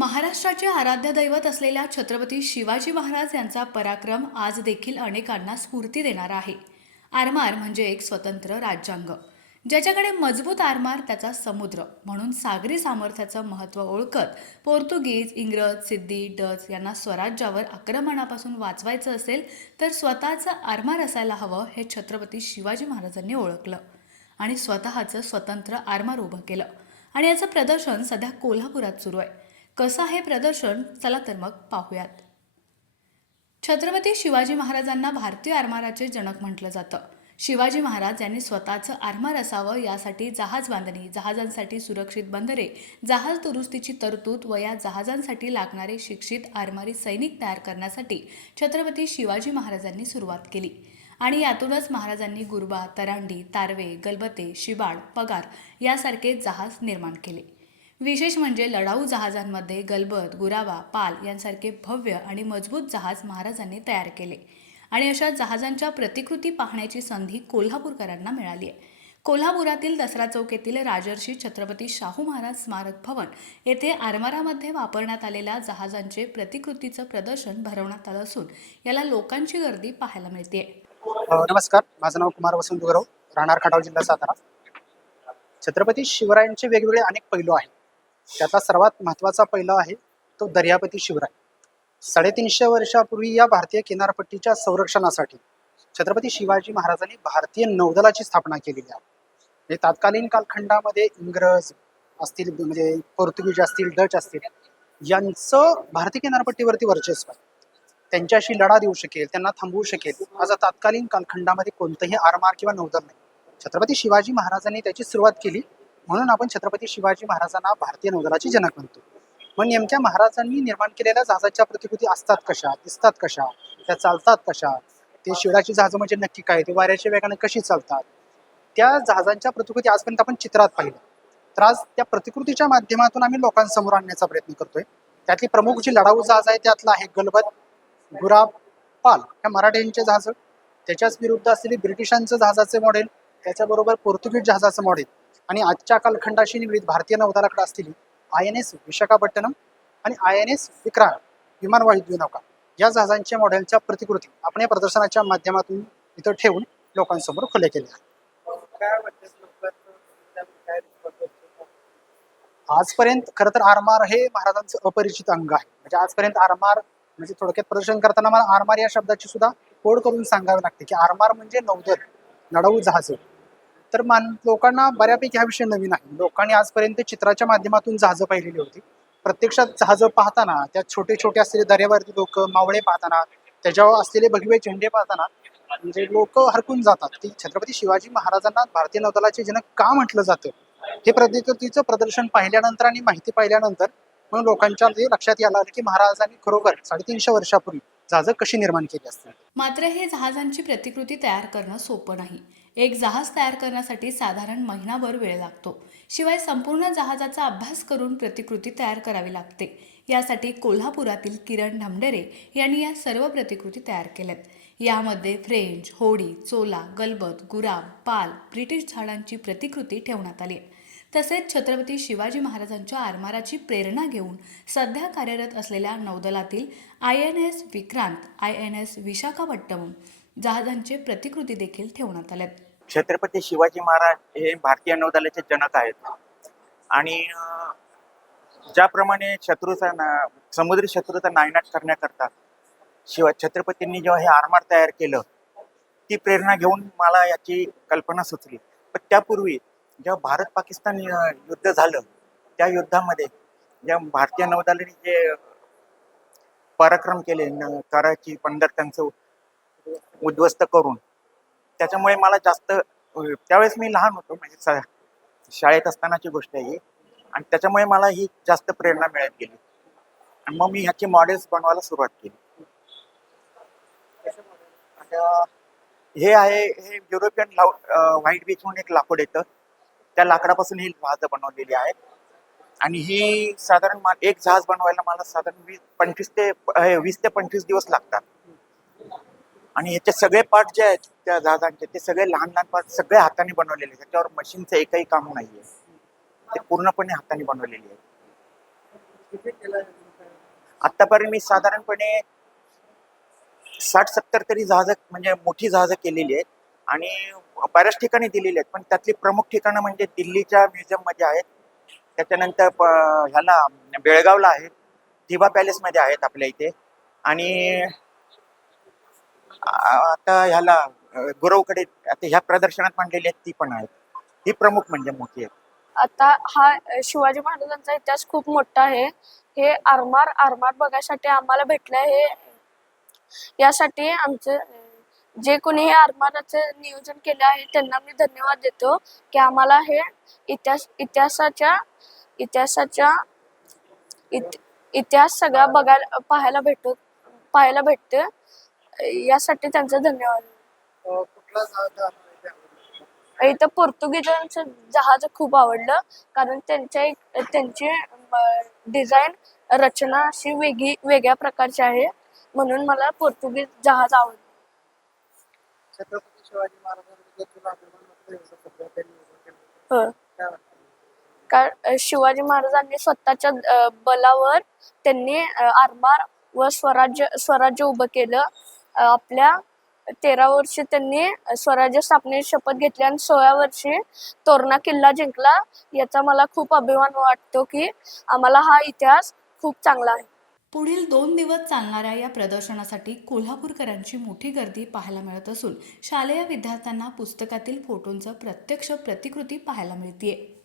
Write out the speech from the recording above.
महाराष्ट्राचे आराध्य दैवत असलेल्या छत्रपती शिवाजी महाराज यांचा पराक्रम आज देखील अनेकांना स्फूर्ती देणारा आहे. आरमार म्हणजे एक स्वतंत्र राज्यांग. ज्याच्याकडे मजबूत आरमार त्याचा समुद्र म्हणून सागरी सामर्थ्याचं महत्त्व ओळखत पोर्तुगीज इंग्रज सिद्धी डच यांना स्वराज्यावर आक्रमणापासून वाचवायचं असेल तर स्वतःचं आरमार असायला हवं हे छत्रपती शिवाजी महाराजांनी ओळखलं आणि स्वतःचं स्वतंत्र आरमार उभं केलं. आणि याचं प्रदर्शन सध्या कोल्हापुरात सुरू आहे. कसं आहे प्रदर्शन? चला तर मग पाहूयात. छत्रपती शिवाजी महाराजांना भारतीय आरमाराचे जनक म्हटलं जातं. शिवाजी महाराज यांनी स्वतःचं आरमार असावं यासाठी जहाज बांधणी जहाजांसाठी सुरक्षित बंदरे जहाज दुरुस्तीची तरतूद व या जहाजांसाठी लागणारे शिक्षित आरमारी सैनिक तयार करण्यासाठी छत्रपती शिवाजी महाराजांनी सुरुवात केली. आणि यातूनच महाराजांनी गुरबा तरांडी तारवे गलबते शिबाड पगार यासारखे जहाज निर्माण केले. विशेष म्हणजे लढाऊ जहाजांमध्ये गलबत गुरावा पाल यांसारखे भव्य आणि मजबूत जहाज महाराजांनी तयार केले. आणि अशा जहाजांच्या प्रतिकृती पाहण्याची संधी कोल्हापूरकरांना मिळाली आहे. कोल्हापुरातील दसरा चौक येथील राजर्षी छत्रपती शाहू महाराज स्मारक भवन येथे आरमारामध्ये वापरण्यात आलेल्या जहाजांचे प्रतिकृतीचं प्रदर्शन भरवण्यात आलं असून याला लोकांची गर्दी पाहायला मिळते नमस्कार. माझं नाव कुमार वसंत गुरव राहणार खटाव जिल्हा सातारा. छत्रपती शिवरायांचे वेगवेगळे अनेक पैलू आहेत. त्यातला सर्वात महत्त्वाचा पहिला आहे तो दर्यापती शिवराय. साडेतीनशे वर्षापूर्वी या भारतीय किनारपट्टीच्या संरक्षणासाठी छत्रपती शिवाजी महाराजांनी भारतीय नौदलाची स्थापना केलेली आहे. म्हणजे तात्कालीन कालखंडामध्ये इंग्रज असतील म्हणजे पोर्तुगीज असतील डच असतील यांचं भारतीय किनारपट्टीवरती वर्चस्व आहे. त्यांच्याशी लढा देऊ शकेल त्यांना थांबवू शकेल असा तात्कालीन कालखंडामध्ये कोणतंही आरमार किंवा नौदल नाही. छत्रपती शिवाजी महाराजांनी त्याची सुरुवात केली. म्हणून आपण छत्रपती शिवाजी महाराजांना भारतीय नौदलाचे जनक म्हणतो. मग नेमक्या महाराजांनी निर्माण केलेल्या जहाजाच्या प्रतिकृती असतात कशा? दिसतात कशा? त्या चालतात कशा? ते शिवराची जहाजं म्हणजे नक्की काय? ते वाऱ्याच्या वेगाने कशी चालतात? त्या जहाजांच्या प्रतिकृती आजपर्यंत आपण चित्रात पाहिलं तर आज त्या प्रतिकृतीच्या माध्यमातून आम्ही लोकांसमोर आणण्याचा प्रयत्न करतोय. त्यातली प्रमुख जी लढाऊ जहाज आहे त्यातला आहे गलबत गुराब पाल. ह्या मराठ्यांचे जहाज. त्याच्याच विरुद्ध असलेली ब्रिटिशांचं जहाजाचे मॉडेल त्याच्याबरोबर पोर्तुगीज जहाजाचं मॉडेल आणि आजच्या कालखंडाशी निगडीत भारतीय नौदलाकडे असलेली आय एन एस विशाखापट्टणम आणि आय एन एस विक्रांत विमानवाहित द्विनौका या जहाजांच्या मॉडेलच्या प्रतिकृती आपण या प्रदर्शनाच्या माध्यमातून इथं ठेवून लोकांसमोर खुले केले आजपर्यंत खरं तर आरमार हे महाराजांचं अपरिचित अंग आहे. म्हणजे आजपर्यंत आरमार म्हणजे थोडक्यात प्रदर्शन करताना मला आरमार या शब्दाची सुद्धा कोड करून सांगावी लागते की आरमार म्हणजे नौदल लढाऊ जहाज. तर मान लोकांना बऱ्यापैकी हा विषय नवीन आहे. लोकांनी आजपर्यंत चित्राच्या माध्यमातून जहाजं पाहिलेली होती. प्रत्यक्षात जहाजं पाहताना त्यात छोटे छोटे असलेले दर्यावरती लोक मावळे पाहताना त्याच्यावर असलेले भगवे झेंडे पाहताना म्हणजे लोक हरकून जातात. की छत्रपती शिवाजी महाराजांना भारतीय नौदलाचे जनक का म्हटलं जातं? हे प्रतिकृतीचं प्रदर्शन पाहिल्यानंतर आणि माहिती पाहिल्यानंतर म्हणून लोकांच्या लक्षात यायला आलं की महाराजांनी खरोखर साडेतीनशे वर्षापूर्वी जहाजं कशी निर्माण केली असतील मात्र हे जहाजांची प्रतिकृती तयार करणं सोपं नाही. एक जहाज तयार करण्यासाठी साधारण महिनाभर वेळ लागतो. शिवाय संपूर्ण जहाजाचा अभ्यास करून प्रतिकृती तयार करावी लागते. यासाठी कोल्हापुरातील किरण ढमडेरे यांनी या सर्व प्रतिकृती तयार केल्यात. यामध्ये फ्रेंच होडी चोला गलबत गुराब पाल ब्रिटिश झाडांची प्रतिकृती ठेवण्यात आली. तसेच छत्रपती शिवाजी महाराजांच्या आरमाराची प्रेरणा घेऊन सध्या कार्यरत असलेल्या नौदलातील I N S Vikrant I N S Visakhapatnam जहाजांचे प्रतिकृती देखील ठेवण्यात आल्यात छत्रपती शिवाजी महाराज हे भारतीय नौदलाचे जनक आहेत. आणि ज्याप्रमाणे शत्रूचा ना- समुद्री शत्रूचा नायनाट करण्याकरता शिवा छत्रपतींनी जेव्हा हे आरमार तयार केलं ती प्रेरणा घेऊन मला याची कल्पना सुचली. पण त्यापूर्वी जेव्हा भारत पाकिस्तान युद्ध झालं त्या युद्धामध्ये ज्या भारतीय नौदलाने जे पराक्रम केले कराची बंदर उद्ध्वस्त करून. त्याच्यामुळे मला जास्त त्यावेळेस मी लहान होतो म्हणजे शाळेत असतानाची गोष्ट आहे ही. आणि त्याच्यामुळे मला ही जास्त प्रेरणा मिळत गेली. आणि मग मी ह्याची मॉडेल्स बनवायला सुरुवात केली. हे आहे हे युरोपियन लाव व्हाईट बीच म्हणून एक लाकूड येतं. त्या लाकडापासून ही जहाज बनवलेली आहेत. आणि ही साधारण एक जहाज बनवायला मला साधारण वीस पंचवीस ते वीस ते पंचवीस दिवस लागतात. आणि ह्याचे सगळे पार्ट जे आहेत त्या जहाजांचे ते सगळे लहान लहान पार्ट सगळे हाताने बनवलेले आहेत. त्याच्यावर मशीनचं एकही काम नाहीये. ते पूर्णपणे हाताने बनवलेले आहे आतापर्यंत मी साधारणपणे साठ सत्तर तरी जहाजं म्हणजे मोठी जहाजं केलेली आहेत. आणि बऱ्याच ठिकाणी दिलेली आहेत. पण त्यातली प्रमुख ठिकाणं म्हणजे दिल्लीच्या म्युझियममध्ये आहेत. त्याच्यानंतर ह्याला बेळगावला आहेत. दिवा पॅलेसमध्ये आहेत आपल्या इथे. आणि आता ह्याला गुरवकडे आता ह्या प्रदर्शनात मांडलेली आहेत ती पण आहेत. ही प्रमुख म्हणजे मोठी आहे आता हा शिवाजी महाराजांचा इतिहास खूप मोठा आहे. हे आरमार आरमार बघायसाठी आम्हाला भेटलं हे. यासाठी आमचे जे कोणी हे आरमाराचे नियोजन केले आहे त्यांना मी धन्यवाद देतो की आम्हाला हे इतिहास इतिहासाच्या इतिहासाच्या इत, इतिहास सगळा बघायला पाहायला भेटतो पाहायला भेटते यासाठी त्यांचं धन्यवाद कुठला? इथं पोर्तुगीजांचं जहाज खूप आवडलं कारण त्यांच्या एक- त्यांची डिझाईन रचना अशी वेगळी वेगळ्या प्रकारची आहे म्हणून मला पोर्तुगीज जहाज आवडलं छत्रपती शिवाजी. हो? कारण शिवाजी महाराजांनी स्वतःच्या बलावर त्यांनी आरमार व स्वराज्य स्वराज्य उभं केलं आपल्या तेरा वर्षी त्यांनी स्वराज्य स्थापनेची शपथ घेतली आणि सोळा वर्षी तोरणा किल्ला जिंकला. याचा मला खूप अभिमान वाटतो की आम्हाला हा इतिहास खूप चांगला आहे. पुढील दोन दिवस चालणाऱ्या या प्रदर्शनासाठी कोल्हापूरकरांची मोठी गर्दी पाहायला मिळत असून शालेय विद्यार्थ्यांना पुस्तकातील फोटोंचं प्रत्यक्ष प्रतिकृती पाहायला मिळतीये.